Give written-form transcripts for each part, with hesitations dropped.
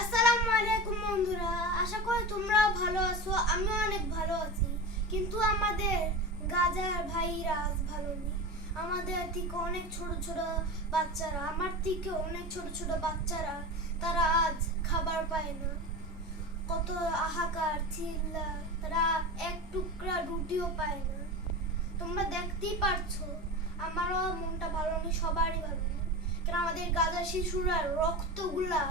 আসসালামু আলাইকুম বন্ধুরা, আশা করি তোমরা ভালো আছো। আমিও অনেক ভালো আছি, কিন্তু আমাদের গাজার ভাইরা আজ ভালো নেই। আমাদের থেকে অনেক ছোট ছোট বাচ্চারা, আমার থেকে অনেক ছোট ছোট বাচ্চারা, তারা আজ খাবার পায় না। কত হাহাকার চিল্লা, তারা এক টুকরা রুটিও পায় না। তোমরা দেখতেই পারছো, আমারও মনটা ভালো নেই, সবারই ভালো নেই। কারণ আমাদের গাজা শিশুরা রক্তগুলা,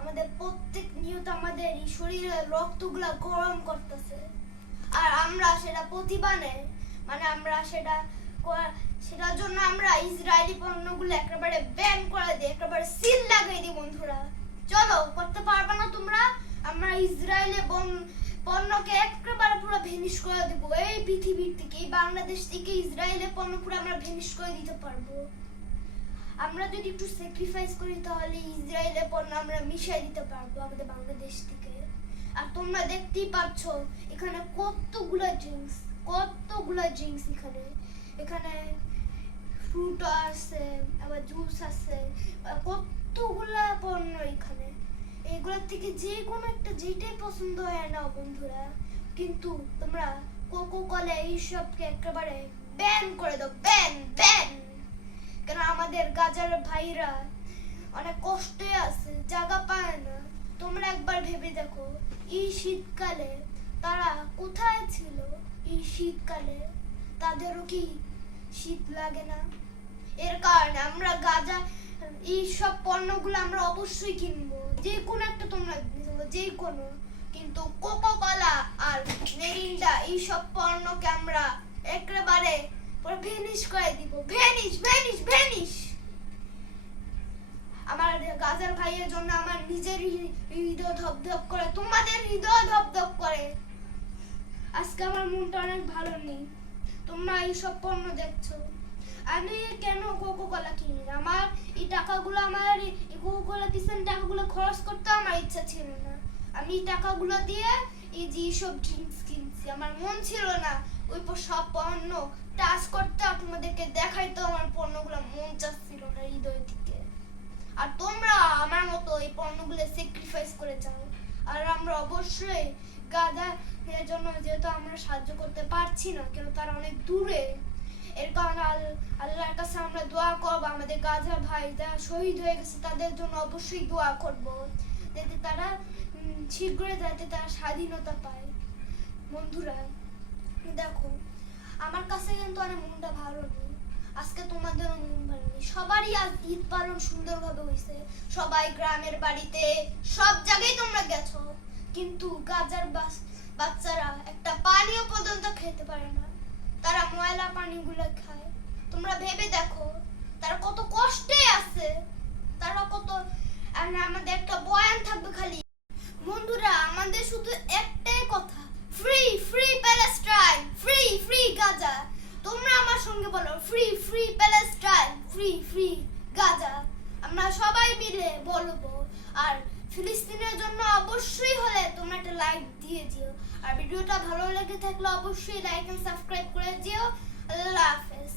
আমাদের প্রত্যেক নিয়ত আমাদের এই শরীরের রক্তগুলা গরম করতেছে। আর আমরা সেটা প্রতিবাদে, মানে আমরা সেটার জন্য আমরা ইসরায়েলি পণ্যগুলো একেবারে ব্যান করে দিই, একেবারে সিল লাগাই দিই। বন্ধুরা, চলো, করতে পারবে না তোমরা? আমরা ইসরায়েলে পণ্যকে একেবারে পুরো ভেনিশ করে দেব। এই পৃথিবীর থেকে, এই বাংলাদেশ থেকে ইসরায়েলের পণ্য পুরো আমরা ভেনিশ করে দিতে পারবো। আমরা যদি একটু স্যাক্রিফাইস করি, তাহলে ইসরায়েলের পণ্য আমরা মিশিয়ে দিতে পারবো আমাদের বাংলাদেশ থেকে। আর তোমরা দেখতেই পাচ্ছ এখানে কতগুলো ড্রিঙ্কস এখানে এখানে ফ্রুট আছে, আবার জুস আছে, কতগুলা পণ্য এখানে। এগুলোর থেকে যে কোনো একটা যেটাই পছন্দ হয় নাও বন্ধুরা, কিন্তু তোমরা কোকো কোলা এইসবকে একেবারে ব্যান করে দাও, ব্যান ব্যান। কেন আমাদের গাজার ভাইরা অনেক কষ্টে আছে, জায়গা পায় না। তোমরা একবার ভেবে দেখো, এই শীতকালে তারা কোথায় ছিল? এই শীতকালে তাদেরও কি শীত লাগে না? এর কারণে আমরা গাজা এই সব পণ্যগুলো আমরা অবশ্যই কিনবো, যে কোনো একটা তোমরা যে কোনো। কিন্তু কোকো কোলা আর মেরিন্ডা এইসব পণ্যকে আমরা একেবারে পুরো ভেনিশ করে দিব, ভেনিশ ভেনিশ ভেনিশ। আমার গাজার ভাইয়ের জন্য আমার নিজের হৃদয় ধপধপ করে, তোমাদের হৃদয় ধপধপ করে। আজকে আমার মনটা অনেক ভালো নেই। তোমরা এইসব পণ্য দেখছো, আমি কেন কোকো কোলা কিনি না? আমার এই টাকাগুলো, আমার এই কোকো কোলা কিসেন টাকাগুলো খরচ করতে আমার ইচ্ছা ছিল না। আমি এই টাকাগুলো দিয়ে এই যে সব ড্রিঙ্কস কিনছি, আমার মন ছিল না ওই সব পণ্য টাচ করতে, তোমাদেরকে দেখাইতে আমার পণ্যগুলো মন চাচ্ছিল না হৃদয় থেকে। আর তোমরা আমার মতো এই পণ্যগুলো স্যাক্রিফাইস করে যাও। আর আমরা অবশ্যই গাজা এর জন্য, যেহেতু আমরা সাহায্য করতে পারছি না, কেন তারা অনেক দূরে, এর কারণে আল্লাহর কাছে আমরা দোয়া করব। আমাদের গাজা ভাই যারা শহীদ হয়ে গেছে তাদের জন্য অবশ্যই দোয়া করব, যাতে তারা শীঘ্রই যাতে তারা স্বাধীনতা পায়। বন্ধুরা দেখো, আমার কাছে কিন্তু অনেক মনটা ভালো নেই। আজকে তোমাদের মন ভালো নেই। সবারই আজ ঈদ পালন সুন্দরভাবে হয়েছে, সবাই গ্রামের বাড়িতে সব জায়গায় তোমরা গেছো, কিন্তু গাজার বাচ্চারা একটা পানিও পর্যন্ত খেতে পারে না। তারা ময়লা পানিগুলো খায়। তোমরা ভেবে দেখো তারা কত কষ্টে আছে, তারা কত। আমাদের একটা বয়ান থাকবে খালি। বন্ধুরা, আমাদের শুধু একটাই কথা, free free Palestine, free free Gaza. তোমরা আমার সঙ্গে বলো, free free Palestine, free free Gaza. আমরা সবাই মিলে বলবো। আর ফিলিস্তিনের জন্য অবশ্যই হলে তোমরা একটা লাইক দিয়ে দিও। আর ভিডিওটা ভালো লেগে থাকলে অবশ্যই লাইক এন্ড সাবস্ক্রাইব করে দিও। আল্লাহ হাফেজ।